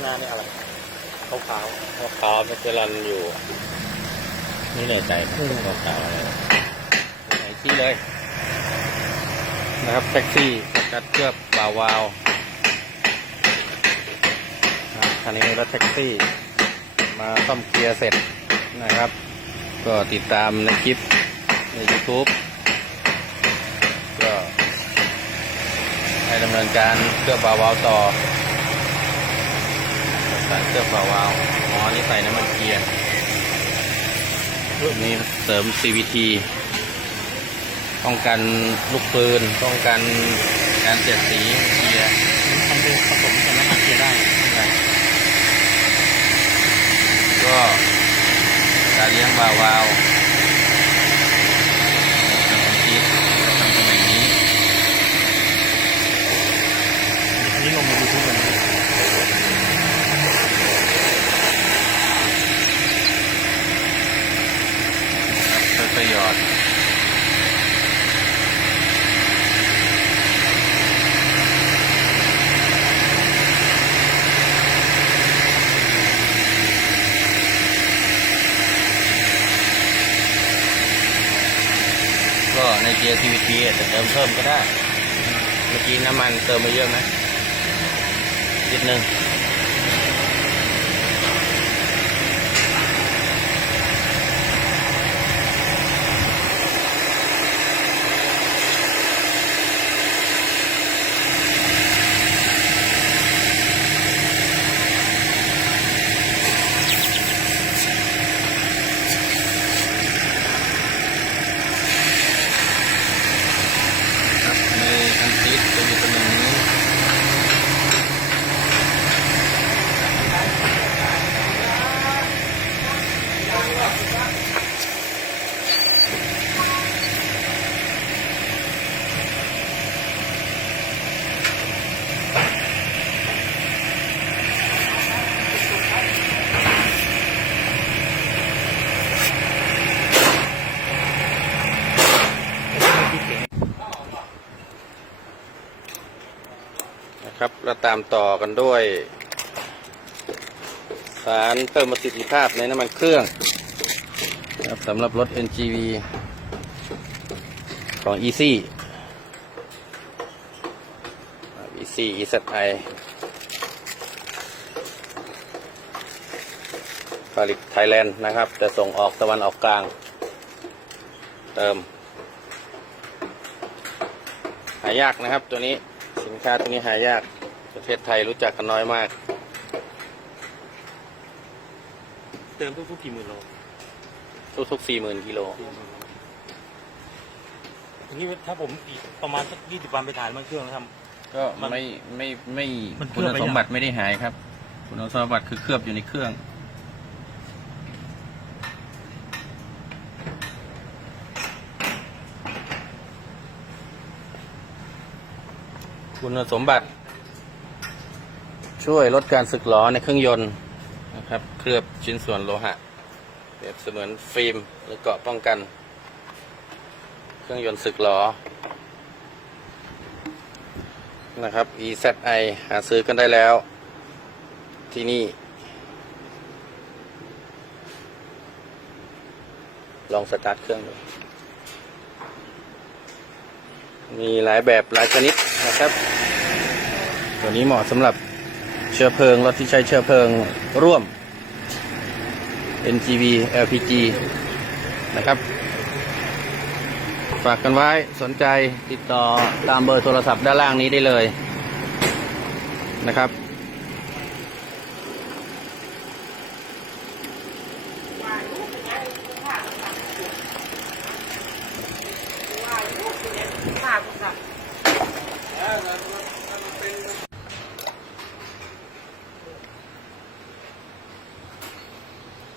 างหน้านี่อะไรขาวขาวมะพร้าวมันจะรันอยู่ นี่เลยใจมะพร้าวอะไรไหนที่เลย นะครับแท็กซี่กัดเคลือบบาวาวอะคันนี้รถแท็กซี่ มาซ่อมเกียร์เสร็จนะครับ ก็ติดตามในคลิปใน YouTube ก็ให้ดำเนินการเคลือบบาวาวต่อ ใส่เคลือบบาวาวอ๋อนี่ใส่น้ำมันเกียร์รนี้เสริม CVT ป้องกันลูกปืนป้องกันการเสียดสีเกียร์ทำเป็นผสมกับน้ำมันเกียร์ได้ ก็การเลี้ยงบาวาวของคิดจะทำเป็นอย่างนี้ อันนี้ลงในยูทูบเลยนะ ครับค่อยๆ หยอดก็ในเกียร์ CVT อาจจะเติมเพิ่มก็ได้ เมื่อกี้น้ำมันเติมไปเยอะไหมนิดนึง ครับในอันติดจะอยู่ตรงนี้ นะครับเราตามต่อกันด้วย สารเพิ่มประสิทธิภาพในน้ำมันเครื่องครับสำหรับรถ NGV ของ Easy Easy EZI ผลิตไทยแลนด์นะครับ แต่ส่งออกตะวันออกกลาง เติม หายากนะครับตัวนี้สินค้าตัวนี้หายาก ประเทศไทยรู้จักกันน้อยมาก เติมทุกๆกี่หมื่นโลทุกๆสี่หมื่นกิโล ทีนี้ถ้าผมอีกประมาณสักยี่สิบวันไปถ่ายน้ำมันเครื่องแล้วท ก็มันไม่ไม่ไม่มันเคลืคุอบณไปสยัมงบัติไม่ได้หายครับ คุณสมบัติคือเคลือบอยู่ในเครื่อง คุณสมบัติ ช่วยลดการสึกหรอในเครื่องยนต์นะครับเคลือบชิ้นส่วนโลหะเปรียบเสมือนฟิล์มหรือเกาะป้องกัน เครื่องยนต์สึกหรอนะครับ EZI หาซื้อกันได้แล้ว ที่นี่ ลองสตาร์ทเครื่องดูมีหลายแบบหลายชนิดนะครับ ตัวนี้เหมาะสำหรับ เชื้อเพลิงรถที่ใช้เชื้อเพลิงร่วม NGV LPG นะครับ ฝากกันไว้สนใจติดต่อตามเบอร์โทรศัพท์ด้านล่างนี้ได้เลยนะครับ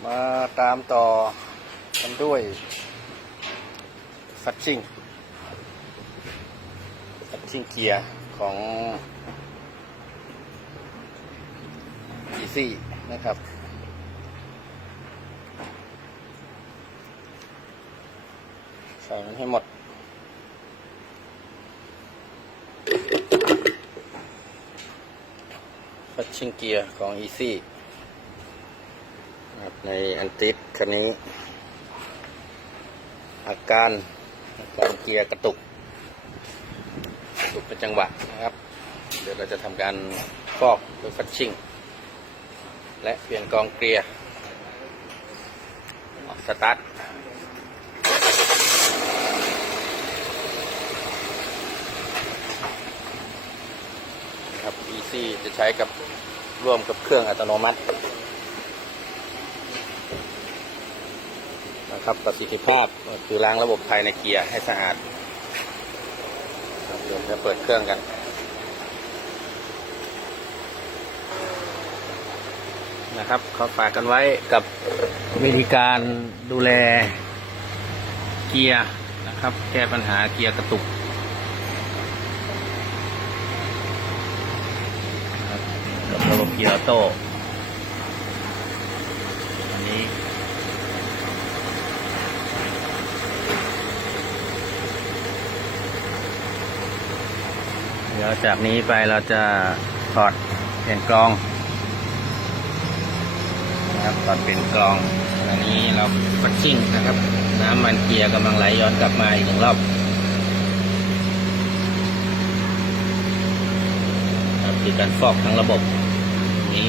มาตามต่อกันด้วยฟัตชิ่งฟัตชิ่งเกียร์ของ Easy นะครับ ใส่มันให้หมดฟัชชิ่งเกียร์ของ Easy นะครับ ในอันติสคันนี้ อาการอาการเกียร์กระตุกกระตุกเป็นจังหวะนะครับ เดี๋ยวเราจะทำการฟอกด้วยฟัชชิ่ง และเปลี่ยนกองเกียร์สตาร์ทครับ Easy จะใช้กับร่วมกับเครื่องอัตโนมัติ นะครับ ประสิทธิภาพคือล้างระบบภายในเกียร์ให้สะอาดเดี๋ยวจะเปิดเครื่องกัน นะครับเขาฝากกันไว้กับวิธีการดูแลเกียร์นะครับ แก้ปัญหาเกียร์กระตุกครับกับระบบเกียร์ออโต้ เดี๋ยวจากนี้ไปเราจะถอดเปลี่ยนกลองนะครับถอดเปลี่ยนกลองอันนี้เราฟัดชิ่งนะครับ น้ำมันเกียร์กำลังไหลย้อนกลับมาอีกหนึ่งรอบครับคือการฟอกทั้งระบบนี้